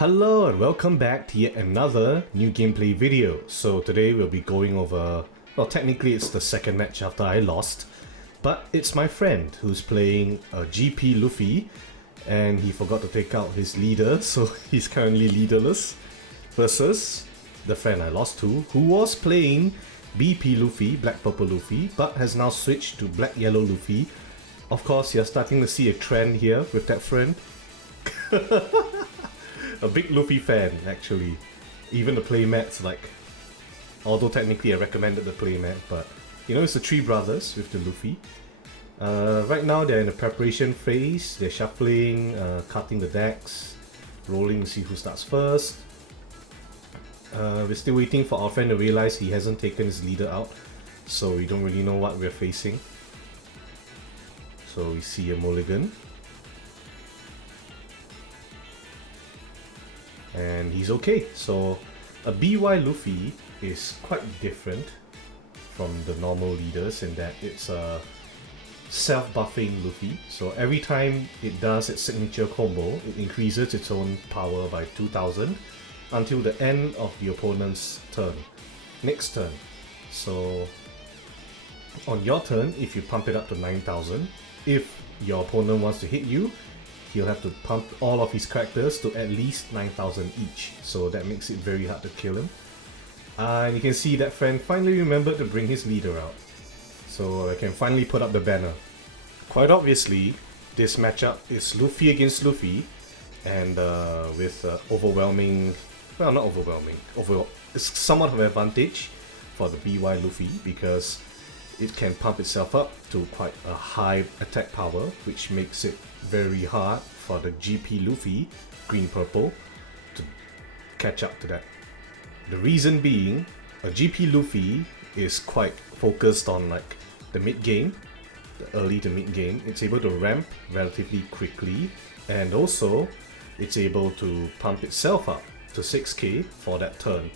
Hello and welcome back to yet another new gameplay video. So today we'll be going over, well, technically it's the second match after I lost, but it's my friend who's playing a GP Luffy and he forgot to take out his leader, so he's currently leaderless, versus the friend I lost to who was playing BP Luffy, Black Purple Luffy, but has now switched to Black Yellow Luffy. Of course, you're starting to see a trend here with that friend. A big Luffy fan, actually. Even the playmats, like... Although technically I recommended the playmat, but... You know, it's the three brothers with the Luffy. Right now they're in the preparation phase. They're shuffling, cutting the decks, rolling to see who starts first. We're still waiting for our friend to realize he hasn't taken his leader out, so we don't really know what we're facing. So we see a mulligan. And he's okay. So a BY Luffy is quite different from the normal leaders in that it's a self-buffing Luffy. So every time it does its signature combo, it increases its own power by 2000 until the end of the opponent's turn. Next turn. So on your turn, if you pump it up to 9000, if your opponent wants to hit you, he'll have to pump all of his characters to at least 9000 each, so that makes it very hard to kill him. And you can see that friend finally remembered to bring his leader out, so I can finally put up the banner. Quite obviously, this matchup is Luffy against Luffy, and with overwhelming, well, not overwhelming, it's somewhat of an advantage for the BY Luffy because it can pump itself up to quite a high attack power, which makes it very hard for the GP Luffy, green purple, to catch up to that. The reason being, a GP Luffy is quite focused on like the mid game, the early to mid game. It's able to ramp relatively quickly, and also it's able to pump itself up to 6k for that turn.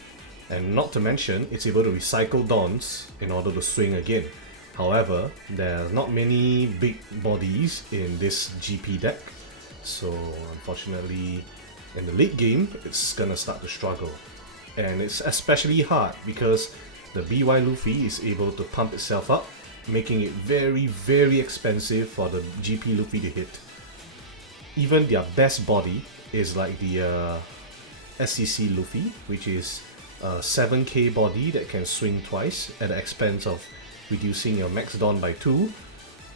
And not to mention, it's able to recycle dons in order to swing again. However, there are not many big bodies in this GP deck, so unfortunately in the late game it's gonna start to struggle. And it's especially hard because the BY Luffy is able to pump itself up, making it very expensive for the GP Luffy to hit. Even their best body is like the SCC Luffy, which is a 7k body that can swing twice at the expense of reducing your max don by 2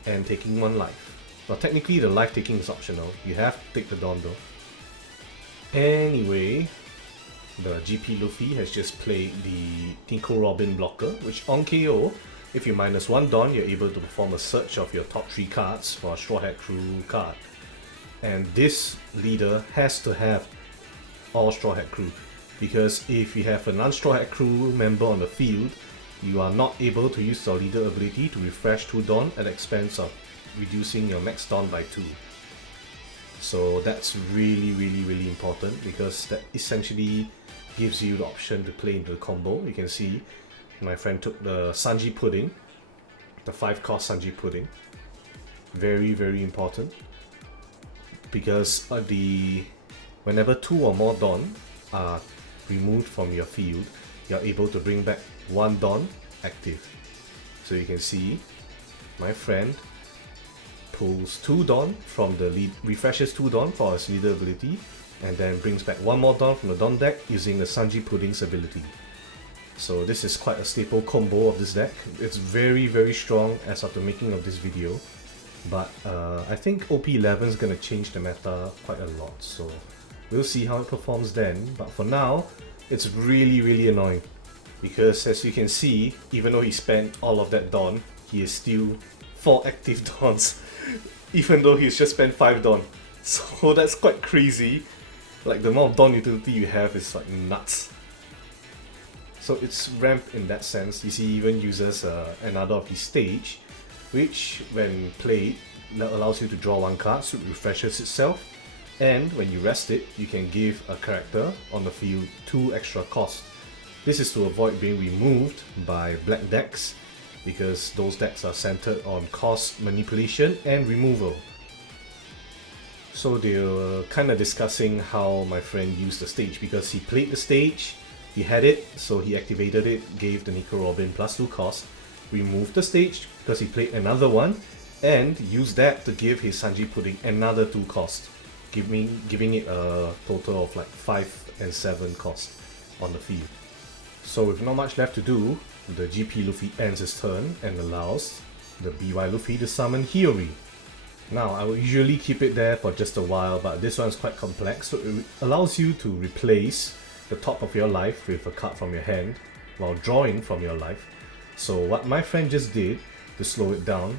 and taking 1 life. Well, technically the life taking is optional, you have to take the don though. Anyway, the GP Luffy has just played the Tinko Robin blocker, which on KO, if you minus 1 don, you're able to perform a search of your top 3 cards for a Straw Hat Crew card. And this leader has to have all Straw Hat Crew, because if you have a non-Straw Hat Crew member on the field, you are not able to use your leader ability to refresh 2 Dawn at the expense of reducing your max Dawn by 2. So that's really important, because that essentially gives you the option to play into the combo. You can see my friend took the Sanji Pudding, the 5-cost Sanji Pudding. Very important, because whenever 2 or more Dawn are removed from your field, you're able to bring back 1 Dawn active. So you can see my friend pulls 2 Dawn from the lead, refreshes 2 Dawn for his leader ability, and then brings back 1 more Dawn from the Dawn deck using the Sanji Pudding's ability. So this is quite a staple combo of this deck. It's very strong as of the making of this video, but I think OP11 is going to change the meta quite a lot, so we'll see how it performs then. But for now, it's really annoying, because as you can see, even though he spent all of that Dawn, he is still 4 active Dawns, even though he's just spent 5 Dawn. So that's quite crazy. Like, the amount of Dawn utility you have is like nuts. So it's ramped in that sense. You see, he even uses another of his stage, which when played allows you to draw 1 card, so it refreshes itself. And when you rest it, you can give a character on the field 2 extra cost. This is to avoid being removed by black decks, because those decks are centered on cost manipulation and removal. So they were kind of discussing how my friend used the stage, because he played the stage, he had it, so he activated it, gave the Nico Robin +2 cost, removed the stage because he played another one, and used that to give his Sanji Pudding another 2 cost, giving it a total of like 5 and 7 cost on the field. So with not much left to do, the GP Luffy ends his turn and allows the BY Luffy to summon Hiyori. Now, I will usually keep it there for just a while, but this one is quite complex, so it allows you to replace the top of your life with a card from your hand while drawing from your life. So what my friend just did to slow it down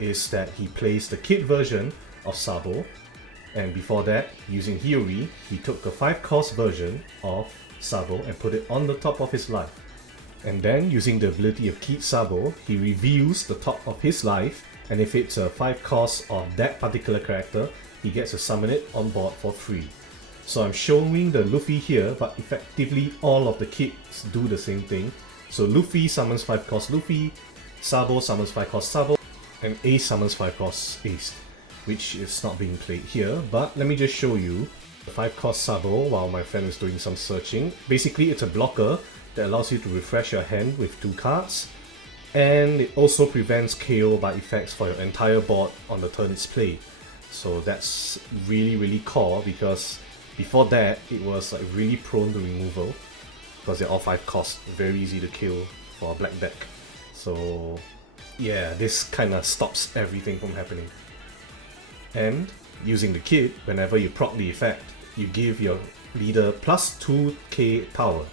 is that he plays the kid version of Sabo, and before that, using Hiyori, he took a 5-cost version of Sabo and put it on the top of his life. And then, using the ability of Kid Sabo, he reveals the top of his life, and if it's a 5 cost of that particular character, he gets to summon it on board for free. So I'm showing the Luffy here, but effectively all of the kids do the same thing. So Luffy summons 5 cost Luffy, Sabo summons 5 cost Sabo, and Ace summons 5 cost Ace, which is not being played here, but let me just show you the 5 cost Sabo while my friend is doing some searching. Basically, it's a blocker that allows you to refresh your hand with 2 cards, and it also prevents KO by effects for your entire board on the turn it's played. So that's really core, because before that it was like really prone to removal because they're all 5 cost, very easy to kill for a black deck. So yeah, this kind of stops everything from happening. And using the kid, whenever you proc the effect, you give your leader plus 2k power,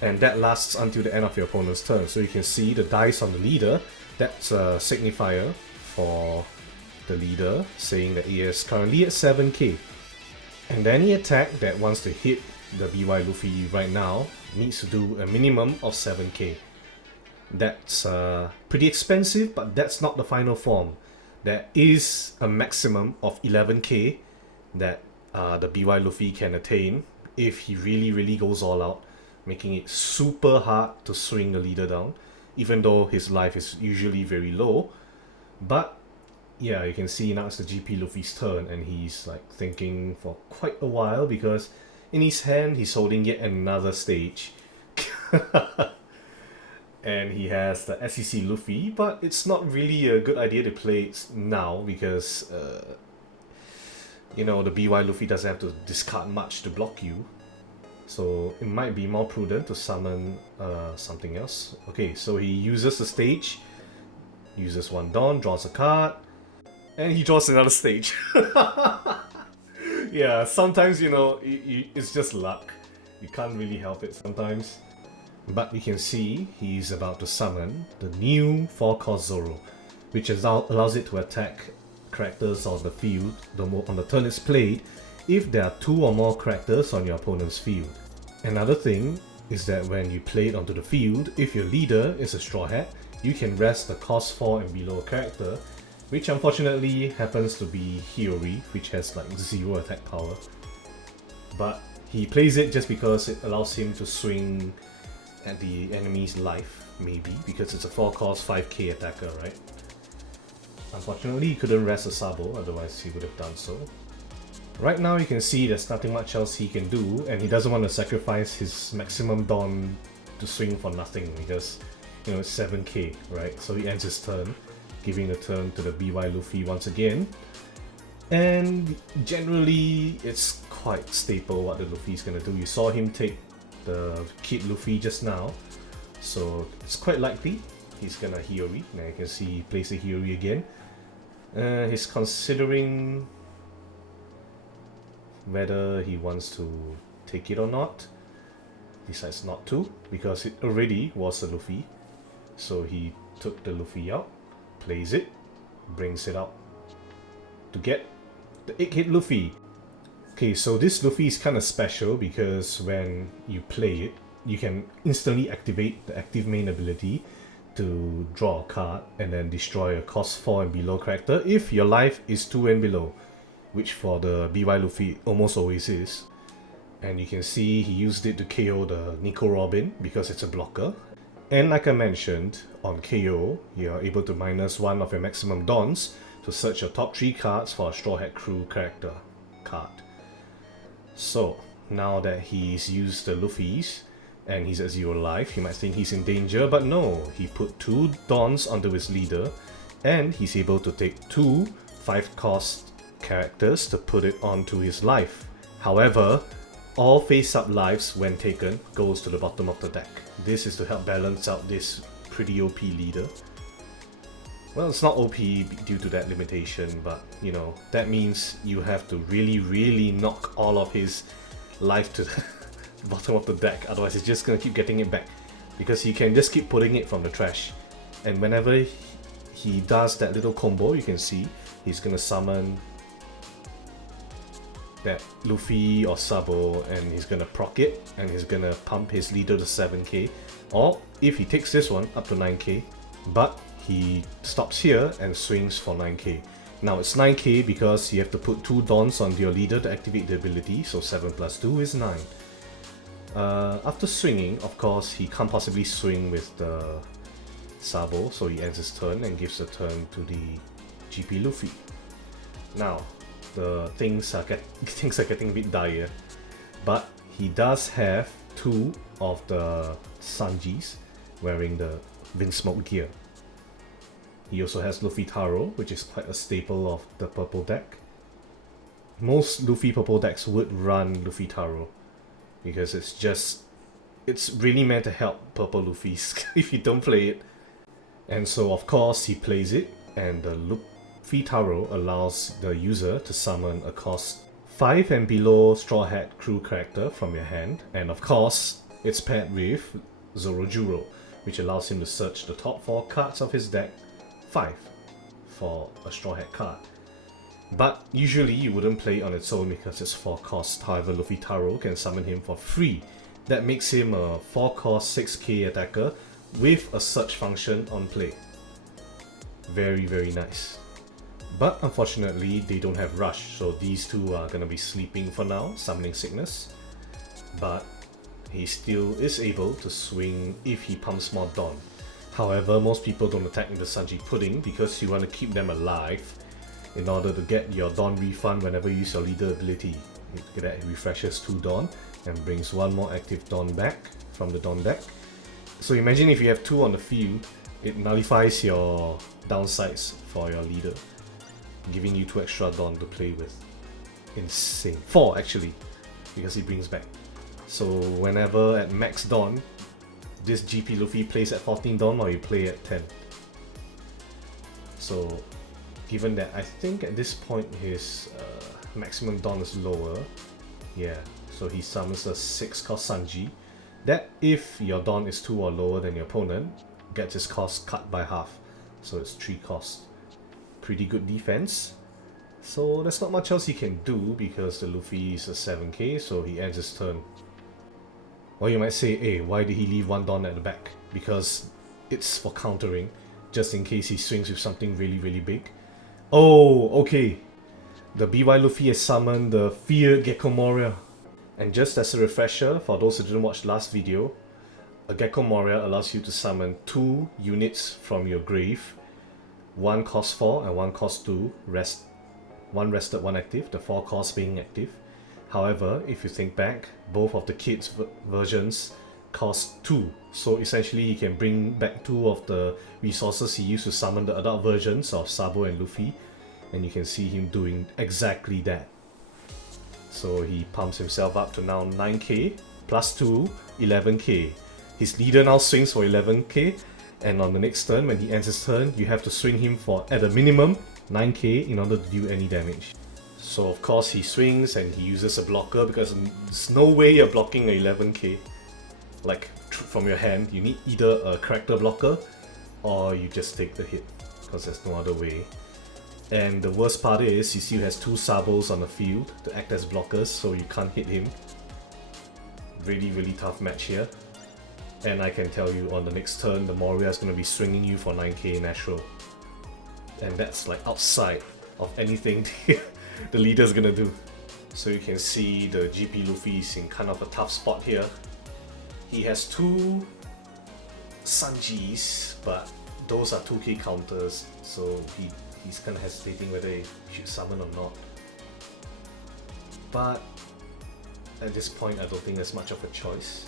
and that lasts until the end of your opponent's turn. So you can see the dice on the leader, that's a signifier for the leader saying that he is currently at 7k. And any attack that wants to hit the BY Luffy right now needs to do a minimum of 7k. That's pretty expensive, but that's not the final form. There is a maximum of 11k that the BY Luffy can attain if he really goes all out, making it super hard to swing the leader down, even though his life is usually very low. But yeah, you can see now it's the GP Luffy's turn, and he's like thinking for quite a while, because in his hand he's holding yet another stage. And he has the SEC Luffy, but it's not really a good idea to play it now, because you know, the BY Luffy doesn't have to discard much to block you. So it might be more prudent to summon something else. Okay, so he uses the stage, uses 1 Dawn, draws a card, and he draws another stage. Yeah, sometimes, you know, it's just luck. You can't really help it sometimes. But you can see he's about to summon the new 4-cost Zoro, which allows it to attack characters on the field on the turn it's played if there are 2 or more characters on your opponent's field. Another thing is that when you play it onto the field, if your leader is a Straw Hat, you can rest the cost 4 and below character, which unfortunately happens to be Hiyori, which has like 0 attack power. But he plays it just because it allows him to swing at the enemy's life, maybe, because it's a 4-cost 5k attacker, right? Unfortunately, he couldn't rest a Sabo, otherwise he would have done so. Right now you can see there's nothing much else he can do, and he doesn't want to sacrifice his maximum Dawn to swing for nothing, because, you know, it's 7k, right? So he ends his turn, giving the turn to the BY Luffy once again. And generally, it's quite staple what the Luffy's gonna do. You saw him take the Kid Luffy just now, so it's quite likely he's gonna Hiyori. Now you can see he plays the Hiyori again. He's considering whether he wants to take it or not. Decides not to, because it already was a Luffy. So he took the Luffy out, plays it, brings it out to get the 8-hit Luffy. Okay, so this Luffy is kind of special because when you play it, you can instantly activate the active main ability to draw a card and then destroy a cost 4 and below character if your life is 2 and below, which for the BY Luffy almost always is. And you can see he used it to KO the Nico Robin because it's a blocker. And like I mentioned, on KO, you are able to minus 1 of your maximum Dons to search your top 3 cards for a Straw Hat Crew character. card. So now that he's used the Luffy's and he's at 0 life, you might think he's in danger, but no, he put 2 Dons onto his leader and he's able to take 2 5-cost characters to put it onto his life. However, all face-up lives when taken goes to the bottom of the deck. This is to help balance out this pretty OP leader. Well, it's not OP due to that limitation, but you know, that means you have to really knock all of his life to the bottom of the deck, otherwise he's just gonna keep getting it back. Because he can just keep putting it from the trash. And whenever he does that little combo, you can see he's gonna summon that Luffy or Sabo and he's gonna proc it and he's gonna pump his leader to 7k, or if he takes this one up to 9k, but he stops here and swings for 9k. Now it's 9k because you have to put 2 Dons on your leader to activate the ability, so 7 plus 2 is 9. After swinging, of course, he can't possibly swing with the Sabo, so he ends his turn and gives the turn to the GP Luffy. Now, the things are getting a bit dire, but he does have 2 of the Sanjis wearing the Vinsmoke gear. He also has Luffy Taro, which is quite a staple of the purple deck. Most Luffy purple decks would run Luffy Taro because it's really meant to help purple Luffys if you don't play it. And so of course he plays it, and the Luffy Taro allows the user to summon a cost 5 and below Straw Hat crew character from your hand, and of course it's paired with Zorojuro, which allows him to search the top 4 cards of his deck 5 for a Straw Hat card. But usually you wouldn't play it on its own because it's 4 cost, however Luffy Taro can summon him for free. That makes him a 4 cost 6k attacker with a search function on play. Very nice. But unfortunately they don't have rush, so these two are gonna be sleeping for now, summoning sickness. But he still is able to swing if he pumps more Dawn. However, most people don't attack with the Sanji Pudding because you want to keep them alive in order to get your Dawn refund whenever you use your leader ability. That refreshes 2 Dawn and brings 1 more active Dawn back from the Dawn deck. So imagine if you have 2 on the field, it nullifies your downsides for your leader, giving you 2 extra Dawn to play with. Insane. 4 actually, because he brings back. So whenever at max Dawn, this GP Luffy plays at 14 Dawn or you play at 10. So given that I think at this point his maximum Dawn is lower, yeah, so he summons a 6 cost Sanji. That, if your Dawn is 2 or lower than your opponent, gets his cost cut by half, so it's 3 cost. Pretty good defense. So there's not much else he can do because the Luffy is a 7k, so he ends his turn. Or you might say, hey, why did he leave 1 Dawn at the back? Because it's for countering, just in case he swings with something really big. Oh, okay. The BY Luffy has summoned the feared Gecko Moria. And just as a refresher, for those who didn't watch the last video, a Gecko Moria allows you to summon 2 units from your grave. 1 cost 4 and 1 cost 2, rest 1 rested, 1 active, the 4 cost being active. However, if you think back, both of the kids' versions cost 2, so essentially he can bring back 2 of the resources he used to summon the adult versions of Sabo and Luffy, and you can see him doing exactly that. So he pumps himself up to now 9k, plus 2, 11k. His leader now swings for 11k, and on the next turn, when he ends his turn, you have to swing him for, at a minimum, 9k in order to do any damage. So of course he swings and he uses a blocker because there's no way you're blocking a 11k. Like from your hand, you need either a character blocker or you just take the hit because there's no other way. And the worst part is he still has 2 Sabos on the field to act as blockers, so you can't hit him. Really tough match here. And I can tell you on the next turn the Moria is going to be swinging you for 9k natural. And that's like outside of anything the leader's gonna do. So you can see the GP Luffy is in kind of a tough spot here. He has 2 Sanjis, but those are 2k counters, so he's kind of hesitating whether he should summon or not. but at this point I don't think there's much of a choice.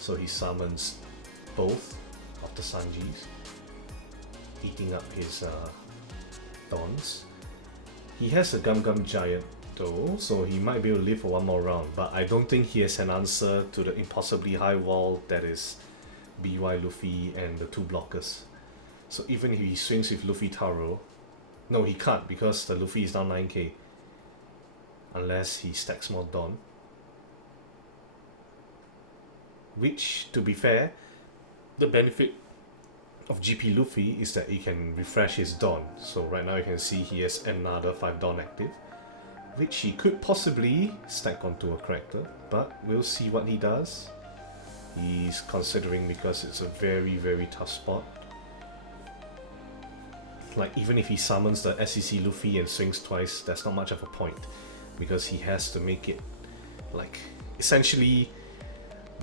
So he summons both of the Sanjis, eating up his Dons. He has a Gum Gum Giant though, so he might be able to live for one more round, but I don't think he has an answer to the impossibly high wall that is BY Luffy and the two blockers. So even if he swings with Luffy Taro, no, he can't because the Luffy is down 9k. Unless he stacks more Don. Which, to be fair, the benefit of GP Luffy is that he can refresh his Don. So right now you can see he has another 5 Don active, which he could possibly stack onto a character, but we'll see what he does. He's considering because it's a very tough spot. Like even if he summons the SEC Luffy and swings twice, that's not much of a point, because he has to make it like essentially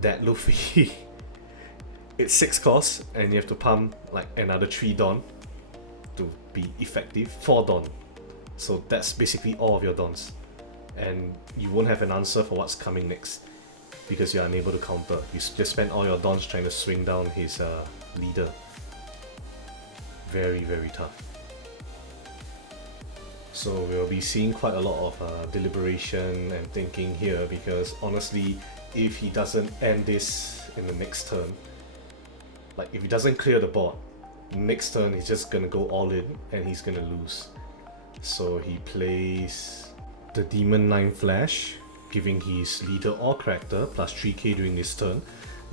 that Luffy it's 6 costs and you have to pump like another 3 Don to be effective, 4 Don. So that's basically all of your Dons, and you won't have an answer for what's coming next because you're unable to counter. You just spend all your Dons trying to swing down his leader. Very tough. So we'll be seeing quite a lot of deliberation and thinking here, because honestly, if he doesn't end this in the next turn, like if he doesn't clear the board, next turn he's just gonna go all in and he's gonna lose. So he plays the Demon 9 Flash, giving his leader or character plus 3k during this turn.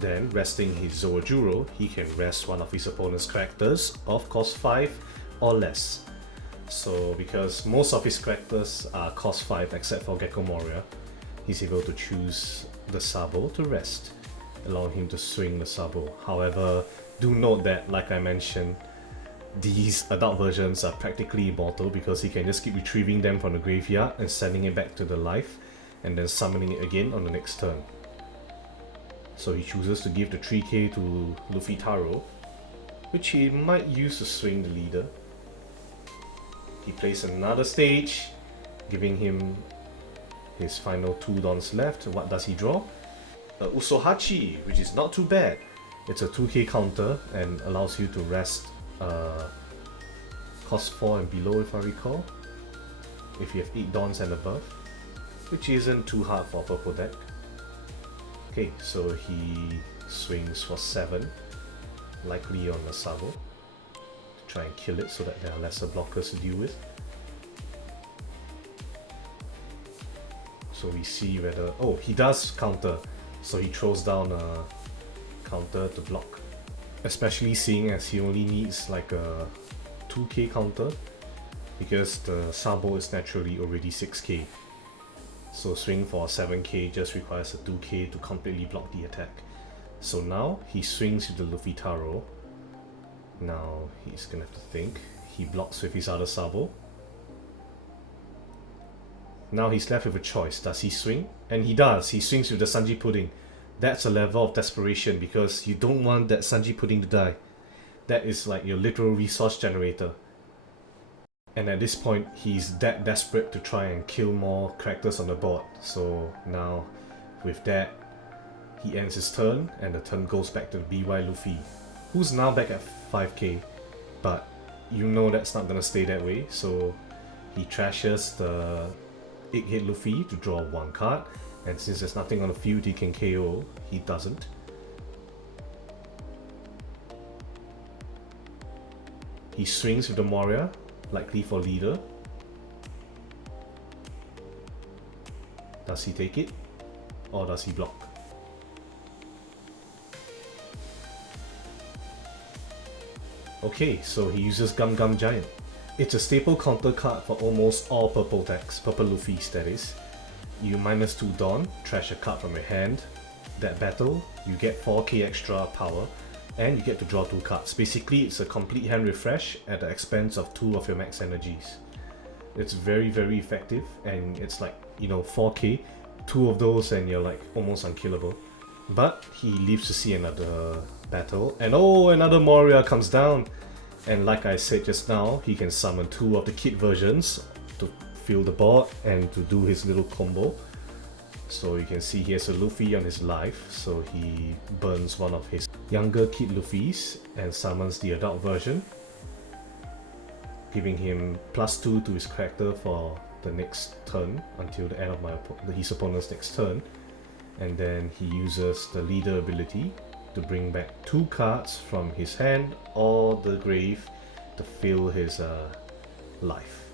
Then resting his Zojuro, he can rest one of his opponent's characters of cost 5 or less. So because most of his characters are cost 5 except for Gecko Moria, he's able to choose the Sabo to rest, allowing him to swing the Sabo. However, do note that, like I mentioned, these adult versions are practically immortal because he can just keep retrieving them from the graveyard and sending it back to the life and then summoning it again on the next turn. So he chooses to give the 3k to Luffy Taro, which he might use to swing the leader. He plays another stage, giving him his final 2 Dons left. What does he draw? Usohachi, which is not too bad. It's a 2k counter and allows you to rest cost 4 and below, if I recall, if you have 8 Dons and above, which isn't too hard for a purple deck. Okay, so he swings for 7, likely on the Sabo, to try and kill it so that there are lesser blockers to deal with. So we see whether... oh, he does counter, so he throws down a counter to block. Especially seeing as he only needs like a 2k counter, because the Sabo is naturally already 6k. So swing for 7k just requires a 2k to completely block the attack. So now he swings with the Luffy Taro. Now he's gonna have to think. He blocks with his other Sabo. Now he's left with a choice. Does he swing? And he does. He swings with the Sanji Pudding. That's a level of desperation because you don't want that Sanji Pudding to die. That is like your literal resource generator. And at this point, he's that desperate to try and kill more characters on the board. So now, with that, he ends his turn, and the turn goes back to BY Luffy, who's now back at 5k. But you know that's not gonna stay that way, so he trashes the 8-hit Luffy to draw 1 card, and since there's nothing on the field he can KO, he doesn't. He swings with the Moria, likely for leader. Does he take it? Or does he block? Okay, so he uses Gum Gum Giant. It's a staple counter card for almost all purple decks, purple Luffys that is. You -2 Dawn, trash a card from your hand. That battle, you get 4k extra power, and you get to draw 2 cards. Basically, it's a complete hand refresh at the expense of 2 of your max energies. It's very effective, and it's like, you know, 4k, 2 of those and you're like almost unkillable. But he lives to see another battle, and oh, another Moria comes down. And like I said just now, he can summon 2 of the kit versions to fill the board and to do his little combo. So you can see he has a Luffy on his life, so he burns one of his younger kid Luffys and summons the adult version, giving him +2 to his character for the next turn until the end of his opponent's next turn. And then he uses the leader ability to bring back 2 cards from his hand or the grave to fill his life.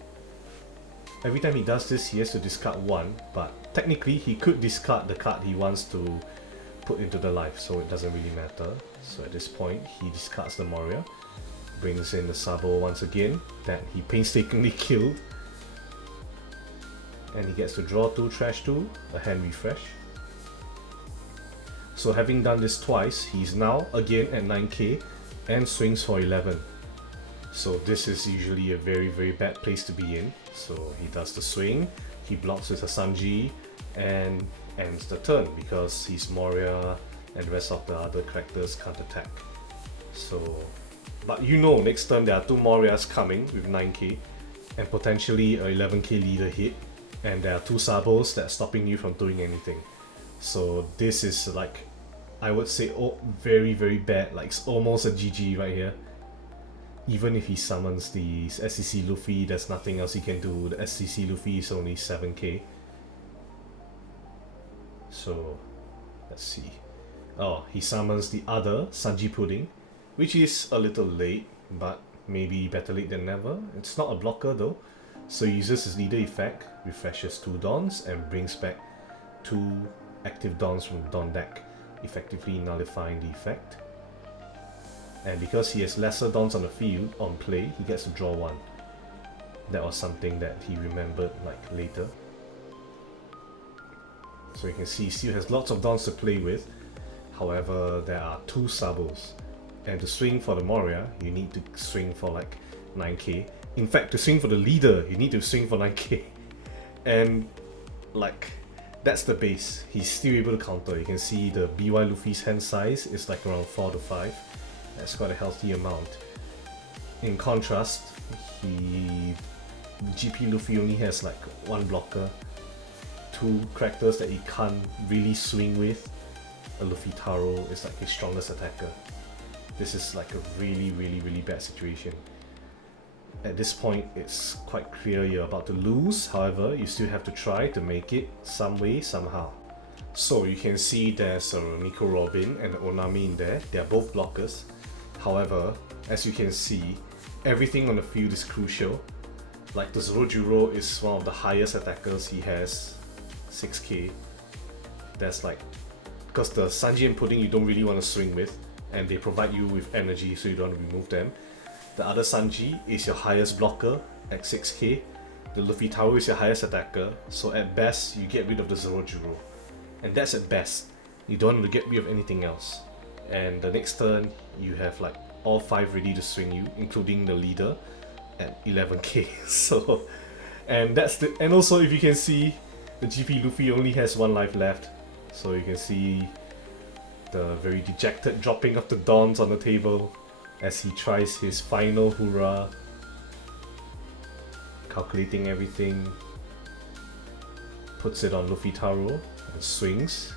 Every time he does this, he has to discard 1, but technically he could discard the card he wants to put into the life, so it doesn't really matter. So at this point, he discards the Moria, brings in the Sabo once again that he painstakingly killed, and he gets to draw 2, trash 2, a hand refresh. So having done this twice, he's now again at 9k and swings for 11. So this is usually a very bad place to be in. So he does the swing, he blocks with a Sanji and ends the turn because his Moria and the rest of the other characters can't attack. So, but you know, next turn there are 2 Morias coming with 9k and potentially a 11k leader hit, and there are 2 Sabos that are stopping you from doing anything. So this is like, I would say, very bad, like it's almost a GG right here. Even if he summons the SCC Luffy, there's nothing else he can do. The SCC Luffy is only 7k. So, let's see. Oh, he summons the other Sanji Pudding, which is a little late, but maybe better late than never. It's not a blocker though. So he uses his leader effect, refreshes 2 Dons, and brings back 2 active Dons from the Don deck, effectively nullifying the effect. And because he has lesser Dons on the field, on play, he gets to draw 1. That was something that he remembered like later. So you can see he still has lots of Dons to play with. However, there are 2 Sabos. And to swing for the Moria, you need to swing for like 9k. In fact, to swing for the leader, you need to swing for 9k. And like, that's the base. He's still able to counter. You can see the BY Luffy's hand size is like around 4 to 5. That's quite a healthy amount. In contrast, GP Luffy only has like 1 blocker, 2 characters that he can't really swing with. A Luffy Taro is like his strongest attacker. This is like a really bad situation. At this point, it's quite clear you're about to lose. However, you still have to try to make it some way, somehow. So you can see there's a Nico Robin and Onami in there. They're both blockers. However, as you can see, everything on the field is crucial. Like the Zorojuro is one of the highest attackers, he has 6k. That's like, because the Sanji and Pudding you don't really want to swing with, and they provide you with energy so you don't want to remove them. The other Sanji is your highest blocker at 6k. The Luffy Tower is your highest attacker, so at best you get rid of the Zorojuro. And that's at best. You don't want to get rid of anything else. And the next turn, you have like all 5 ready to swing you, including the leader at 11k. So, and also if you can see, the GP Luffy only has 1 life left. So you can see the very dejected dropping of the Dons on the table as he tries his final hurrah, calculating everything, puts it on Luffy Taro and swings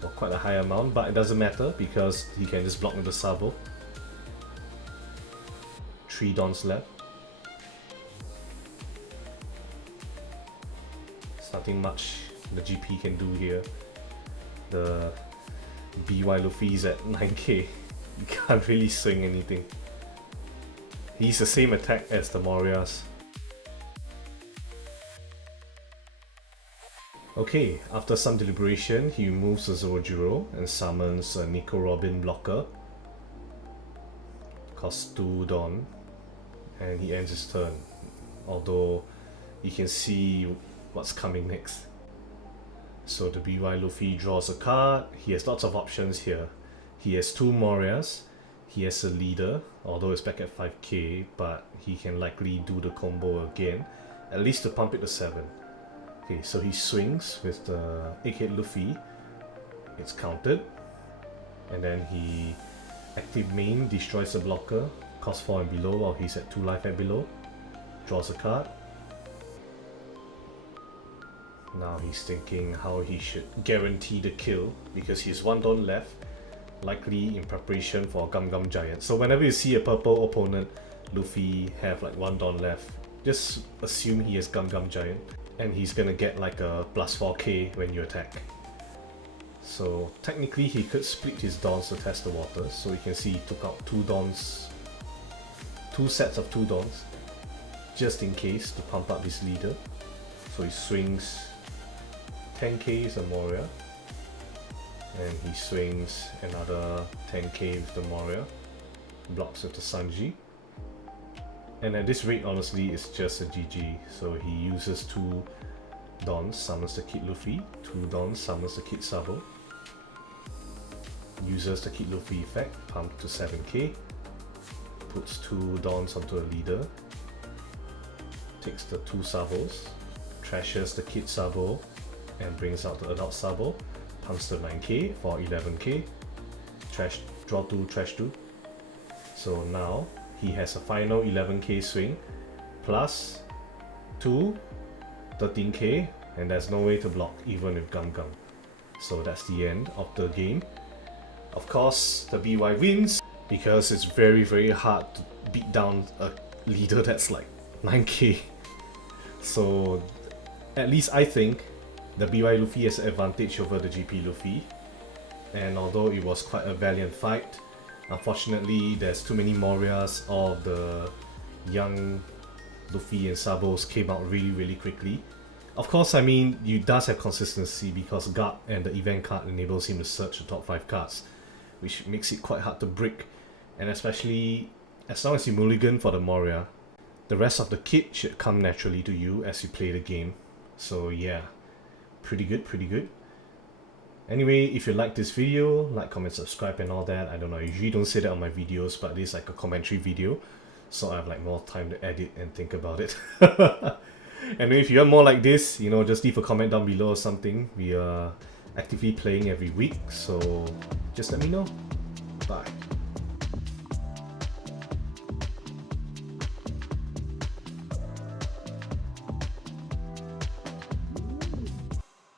for quite a high amount, but it doesn't matter because he can just block with the Sabo. 3 Dons left. There's nothing much the GP can do here. The BY Luffy's at 9k. You can't really swing anything. He's the same attack as the Morias. Okay, after some deliberation, he removes the Zorojuro and summons a Nico Robin blocker. Costs 2 Don, and he ends his turn. Although you can see what's coming next. So the BY Luffy draws a card. He has lots of options here. He has 2 Morias. He has a leader, although it's back at 5k, but he can likely do the combo again, at least to pump it to 7. Okay, so he swings with the 8-hit Luffy. It's countered. And then he active main, destroys the blocker, cost 4 and below while he's at 2 life and below. Draws a card. Now he's thinking how he should guarantee the kill because he's 1 Dawn left, likely in preparation for Gum Gum Giant. So whenever you see a purple opponent, Luffy have like 1 Dawn left, just assume he has Gum Gum Giant and he's gonna get like a plus 4k when you attack. So technically he could split his Dawns to test the waters. So you can see he took out 2 Dawns, 2 sets of 2 Dawns, just in case to pump up his leader. So he swings 10k is a Moria, and he swings another 10k with the Moria, blocks with the Sanji, and at this rate honestly it's just a GG. So he uses 2 Dawns, summons the Kid Luffy, 2 Dawns, summons the Kid Sabo, uses the Kid Luffy effect, pump to 7k, puts 2 Dawns onto a leader, takes the 2 Sabos, trashes the Kid Sabo and brings out the Adult Sabo, pumps to 9k for 11k, draw 2, trash 2. So now he has a final 11k swing plus 2, 13k, and there's no way to block even with Gum Gum. So that's the end of the game. Of course the BY wins because it's very hard to beat down a leader that's like 9k. So at least I think the BY Luffy has an advantage over the GP Luffy, and although it was quite a valiant fight, unfortunately there's too many Morias. All of the young Luffy and Sabos came out really quickly. Of course, I mean, you does have consistency because Guard and the event card enables him to search the top 5 cards, which makes it quite hard to break, and especially as long as you mulligan for the Moria, the rest of the kit should come naturally to you as you play the game. So yeah, pretty good. Anyway, if you like this video, like, comment, subscribe and all that. I don't know, I usually don't say that on my videos, but this is like a commentary video, so I have like more time to edit and think about it. Anyway, if you want more like this, you know, just leave a comment down below or something. We are actively playing every week, so just let me know. Bye.